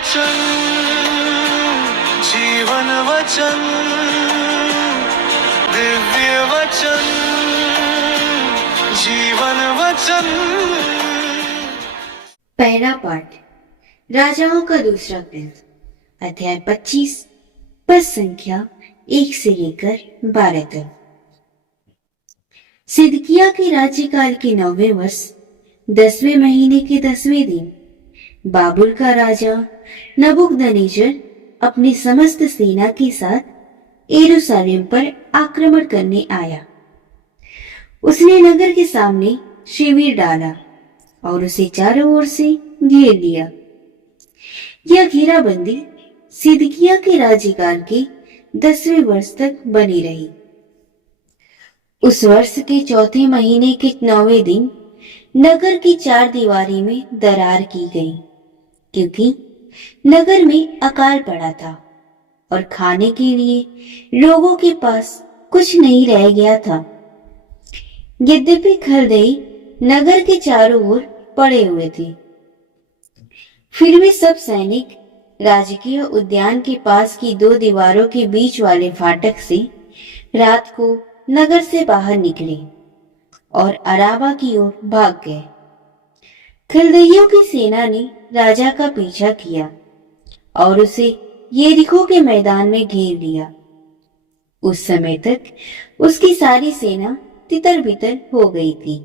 वचन, जीवन वचन, दिव्य वचन, जीवन वचन। पहला पाठ राजाओं का दूसरा ग्रंथ, अध्याय 25, पद संख्या 1 से लेकर 12 तक। सिदकिया के राज्यकाल के 9वें वर्ष 10वें महीने के 10वें दिन बाबुल का राजा नबूकदनेस्सर अपनी समस्त सेना के साथ यरूशलेम पर आक्रमण करने आया। उसने नगर के सामने शिविर डाला और उसे चारों ओर से घेर लिया। यह घेराबंदी सिदकिया के राज्यकाल के 10वें वर्ष तक बनी रही। उस वर्ष के चौथे महीने के 9वें दिन नगर की 4 दीवारी में दरार की गई, क्योंकि नगर में अकाल पड़ा था और खाने के लिए लोगों के पास कुछ नहीं रह गया था। यद्यपि खलदई नगर के चारों ओर पड़े हुए थे, फिर भी सब सैनिक राजकीय उद्यान के पास की 2 दीवारों के बीच वाले फाटक से रात को नगर से बाहर निकले और अराबा की ओर भाग गए। खलदइयों की सेना ने राजा का पीछा किया और उसे यरीहो के मैदान में घेर लिया। उस समय तक उसकी सारी सेना तितर-बितर हो गई थी।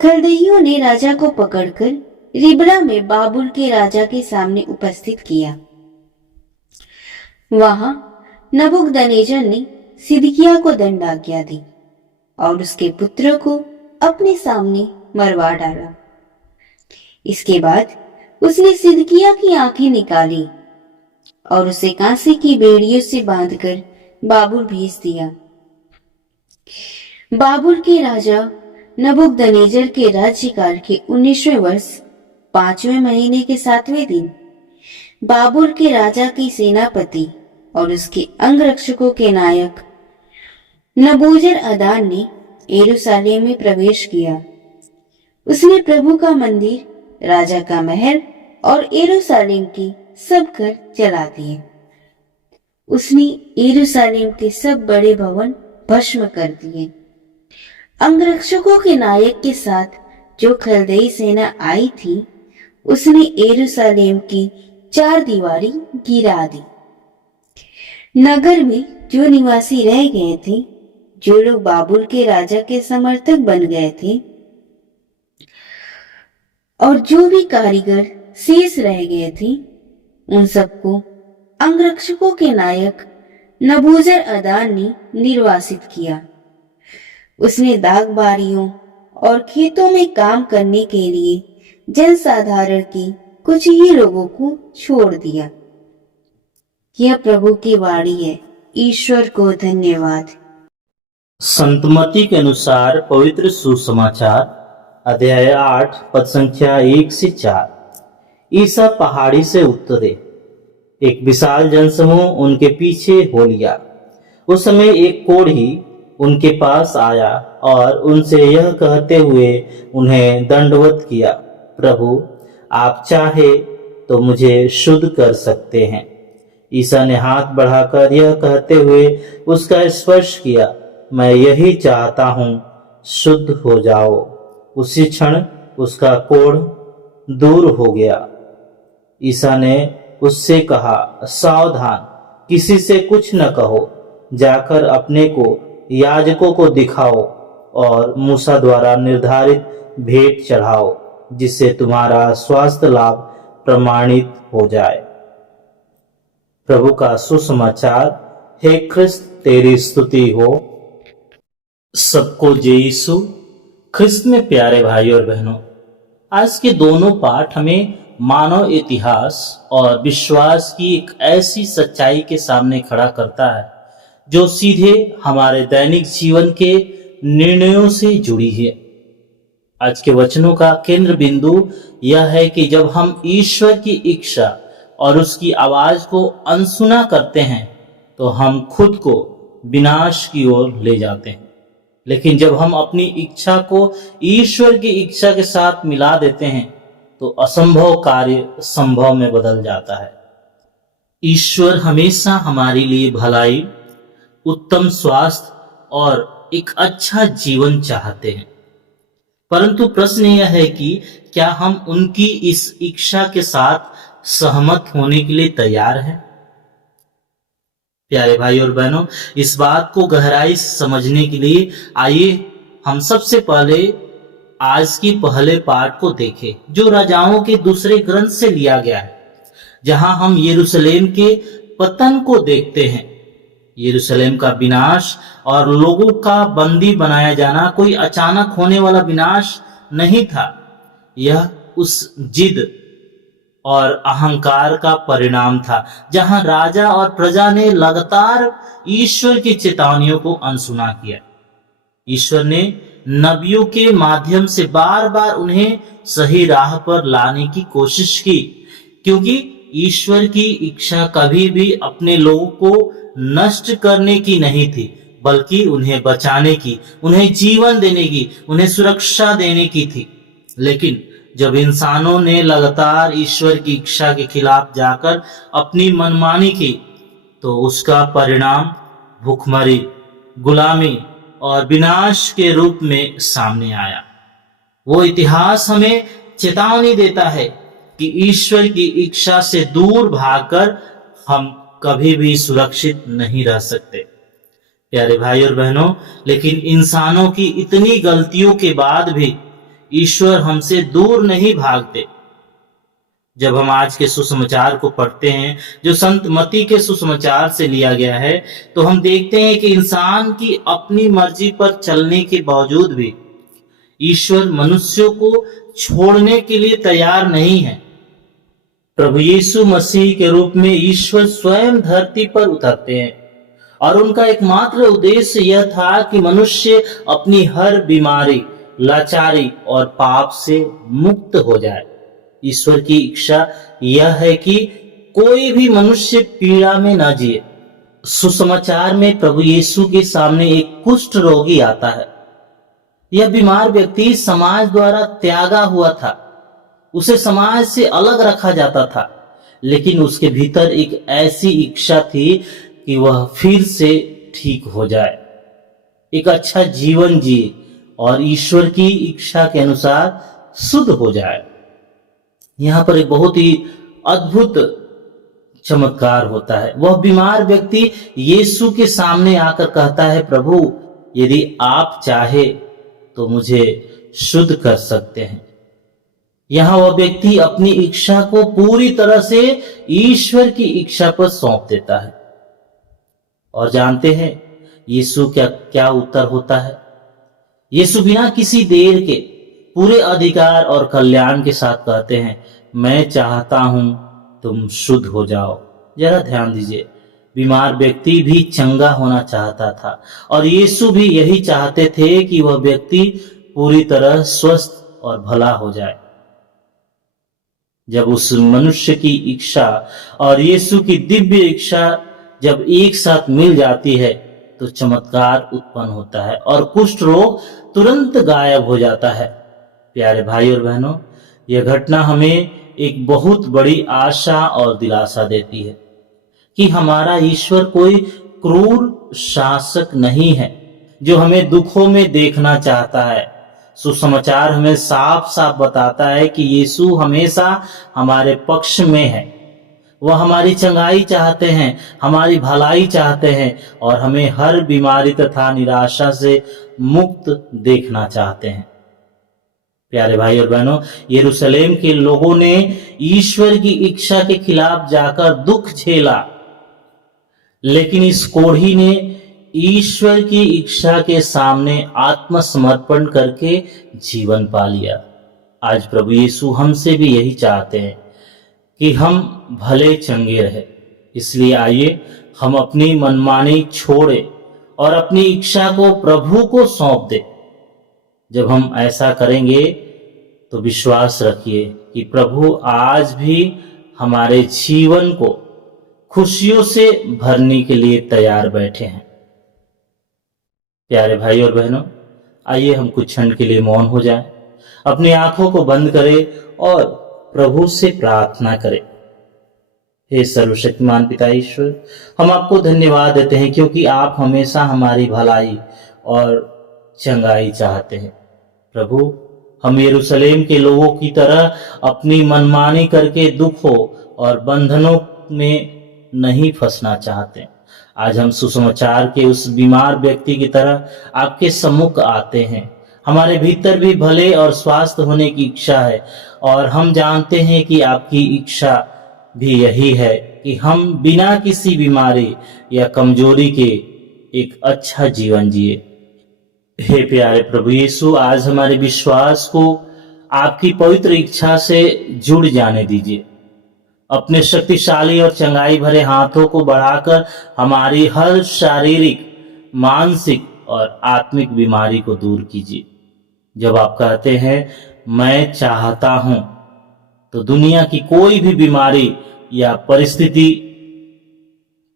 खलदइयों ने राजा को पकड़कर रिबला में बाबुल के राजा के सामने उपस्थित किया। वहां नबूकदनेस्सर ने सिदकिया को दंडाज्ञा दी और उसके पुत्रों को अपने सामने मरवा डाला। इसके बाद उसने सिदकिया की आंखें निकाली और उसे कांसे की बेड़ियों से बांधकर बाबुल भेज दिया। बाबुल के राजा नबूकदनेस्सर के राज्यकाल के 19वें वर्ष 5वें महीने के 7वें दिन बाबुल के राजा की सेनापति और उसके अंगरक्षकों के नायक नबूजरअदान ने यरूशलेम में प्रवेश किया। उसने प्रभु का मंदिर, राजा का महल और यरूशलेम के सब घर जला दिए। उसने यरूशलेम के सब बड़े भवन भस्म कर दिए। अंगरक्षकों के नायक के साथ जो खलदई सेना आई थी, उसने यरूशलेम की 4 दीवारी गिरा दी। नगर में जो निवासी रह गए थे, जो लोग बाबुल के राजा के समर्थक बन गए थे और जो भी कारीगर शेष रह गए थे, उन सबको अंगरक्षकों के नायक नबूजरअदान ने निर्वासित किया। उसने दागबारियों और खेतों में काम करने के लिए जनसाधारण के कुछ ही लोगों को छोड़ दिया। यह प्रभु की वाणी है। ईश्वर को धन्यवाद। संतमती के अनुसार पवित्र सुसमाचार, अध्याय 8, पद संख्या 1 से 4। ईसा पहाड़ी से उतरे, एक विशाल जनसमूह उनके पीछे हो लिया। उस समय एक कोढ़ी उनके पास आया और उनसे यह कहते हुए उन्हें दंडवत किया, प्रभु, आप चाहे तो मुझे शुद्ध कर सकते हैं। ईसा ने हाथ बढ़ाकर यह कहते हुए उसका स्पर्श किया, मैं यही चाहता हूं, शुद्ध हो जाओ। उसी क्षण उसका कोढ़ दूर हो गया। ईसा ने उससे कहा, सावधान, किसी से कुछ न कहो, जाकर अपने को याजकों को दिखाओ और मूसा द्वारा निर्धारित भेंट चढ़ाओ, जिससे तुम्हारा स्वास्थ्य लाभ प्रमाणित हो जाए। प्रभु का सुसमाचार। हे ख्रिस्त, तेरी स्तुति हो। सबको जय यीशु। ख्रिस्त में प्यारे भाई और बहनों, आज के दोनों पाठ हमें मानव इतिहास और विश्वास की एक ऐसी सच्चाई के सामने खड़ा करता है जो सीधे हमारे दैनिक जीवन के निर्णयों से जुड़ी है। आज के वचनों का केंद्र बिंदु यह है कि जब हम ईश्वर की इच्छा और उसकी आवाज को अनसुना करते हैं तो हम खुद को विनाश की ओर ले जाते हैं। लेकिन जब हम अपनी इच्छा को ईश्वर की इच्छा के साथ मिला देते हैं तो असंभव कार्य संभव में बदल जाता है। ईश्वर हमेशा हमारे लिए भलाई, उत्तम स्वास्थ्य और एक अच्छा जीवन चाहते हैं, परंतु प्रश्न यह है कि क्या हम उनकी इस इच्छा के साथ सहमत होने के लिए तैयार हैं? प्यारे भाई और बहनों, इस बात को गहराई से समझने के लिए आइए हम सबसे पहले आज की पहले पाठ को देखें, जो राजाओं के दूसरे ग्रंथ से लिया गया है, जहां हम यरूशलेम के पतन को देखते हैं। यरूशलेम का विनाश और लोगों का बंदी बनाया जाना कोई अचानक होने वाला विनाश नहीं था। यह उस जिद और अहंकार का परिणाम था, जहां राजा और प्रजा ने लगातार ईश्वर की चेतावनियों को अनसुना किया। ईश्वर ने नबियों के माध्यम से बार बार उन्हें सही राह पर लाने की कोशिश की, क्योंकि ईश्वर की इच्छा कभी भी अपने लोगों को नष्ट करने की नहीं थी, बल्कि उन्हें बचाने की, उन्हें जीवन देने की, उन्हें सुरक्षा देने की थी। लेकिन जब इंसानों ने लगातार ईश्वर की इच्छा के खिलाफ जाकर अपनी मनमानी की, तो उसका परिणाम भूखमरी, गुलामी और विनाश के रूप में सामने आया। वो इतिहास हमें चेतावनी देता है कि ईश्वर की इच्छा से दूर भागकर हम कभी भी सुरक्षित नहीं रह सकते। प्यारे भाई और बहनों, लेकिन इंसानों की इतनी गलतियों के बाद भी ईश्वर हमसे दूर नहीं भागते। जब हम आज के सुसमाचार को पढ़ते हैं, जो संत मत्ती के सुसमाचार से लिया गया है, तो हम देखते हैं कि इंसान की अपनी मर्जी पर चलने के बावजूद भी ईश्वर मनुष्यों को छोड़ने के लिए तैयार नहीं है। प्रभु यीशु मसीह के रूप में ईश्वर स्वयं धरती पर उतरते हैं, और उनका एकमात्र उद्देश्य यह था कि मनुष्य अपनी हर बीमारी, लाचारी और पाप से मुक्त हो जाए। ईश्वर की इच्छा यह है कि कोई भी मनुष्य पीड़ा में न जिए। सुसमाचार में प्रभु यीशु के सामने एक कुष्ठ रोगी आता है। यह बीमार व्यक्ति समाज द्वारा त्यागा हुआ था, उसे समाज से अलग रखा जाता था, लेकिन उसके भीतर एक ऐसी इच्छा थी कि वह फिर से ठीक हो जाए, एक अच्छा जीवन जिए और ईश्वर की इच्छा के अनुसार शुद्ध हो जाए। यहाँ पर एक बहुत ही अद्भुत चमत्कार होता है। वह बीमार व्यक्ति यीशु के सामने आकर कहता है, प्रभु यदि आप चाहे तो मुझे शुद्ध कर सकते हैं। यहाँ वह व्यक्ति अपनी इच्छा को पूरी तरह से ईश्वर की इच्छा पर सौंप देता है। और जानते हैं यीशु क्या उत्तर होता है? यीशु बिना किसी देर के पूरे अधिकार और कल्याण के साथ कहते हैं, मैं चाहता हूं तुम शुद्ध हो जाओ। जरा ध्यान दीजिए, बीमार व्यक्ति भी चंगा होना चाहता था, और यीशु भी यही चाहते थे कि वह व्यक्ति पूरी तरह स्वस्थ और भला हो जाए। जब उस मनुष्य की इच्छा और यीशु की दिव्य इच्छा जब एक साथ मिल जाती है, तो चमत्कार उत्पन्न होता है और कुष्ठ रोग तुरंत गायब हो जाता है। प्यारे भाई और बहनों, यह घटना हमें एक बहुत बड़ी आशा और दिलासा देती है कि हमारा ईश्वर कोई क्रूर शासक नहीं है जो हमें दुखों में देखना चाहता है। सुसमाचार हमें साफ साफ बताता है कि यीशु हमेशा हमारे पक्ष में है। वह हमारी चंगाई चाहते हैं, हमारी भलाई चाहते हैं, और हमें हर बीमारी तथा निराशा से मुक्त देखना चाहते हैं। प्यारे भाई और बहनों, यरूशलेम के लोगों ने ईश्वर की इच्छा के खिलाफ जाकर दुख झेला, लेकिन इस कोढ़ी ने ईश्वर की इच्छा के सामने आत्मसमर्पण करके जीवन पा लिया। आज प्रभु यीशु हमसे भी यही चाहते हैं कि हम भले चंगे रहे। इसलिए आइए हम अपनी मनमानी छोड़े और अपनी इच्छा को प्रभु को सौंप दे। जब हम ऐसा करेंगे तो विश्वास रखिए कि प्रभु आज भी हमारे जीवन को खुशियों से भरने के लिए तैयार बैठे हैं। प्यारे भाई और बहनों, आइए हम कुछ क्षण के लिए मौन हो जाएं, अपनी आंखों को बंद करें और प्रभु से प्रार्थना करें। हे सर्वशक्तिमान पिता ईश्वर, हम आपको धन्यवाद देते हैं क्योंकि आप हमेशा हमारी भलाई और चंगाई चाहते हैं। प्रभु, हम यरूशलेम के लोगों की तरह अपनी मनमानी करके दुखों और बंधनों में नहीं फंसना चाहते। आज हम सुसमाचार के उस बीमार व्यक्ति की तरह आपके सम्मुख आते हैं। हमारे भीतर भी भले और स्वस्थ होने की इच्छा है और हम जानते हैं कि आपकी इच्छा भी यही है कि हम बिना किसी बीमारी या कमजोरी के एक अच्छा जीवन जिए। हे प्यारे प्रभु यीशु, आज हमारे विश्वास को आपकी पवित्र इच्छा से जुड़ जाने दीजिए। अपने शक्तिशाली और चंगाई भरे हाथों को बढ़ाकर हमारी हर शारीरिक, मानसिक और आत्मिक बीमारी को दूर कीजिए। जब आप कहते हैं मैं चाहता हूं, तो दुनिया की कोई भी बीमारी या परिस्थिति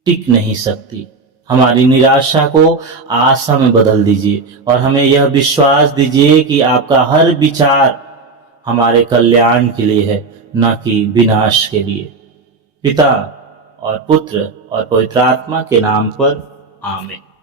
टिक नहीं सकती। हमारी निराशा को आशा में बदल दीजिए और हमें यह विश्वास दीजिए कि आपका हर विचार हमारे कल्याण के लिए है, न कि विनाश के लिए। पिता और पुत्र और पवित्र आत्मा के नाम पर आमीन।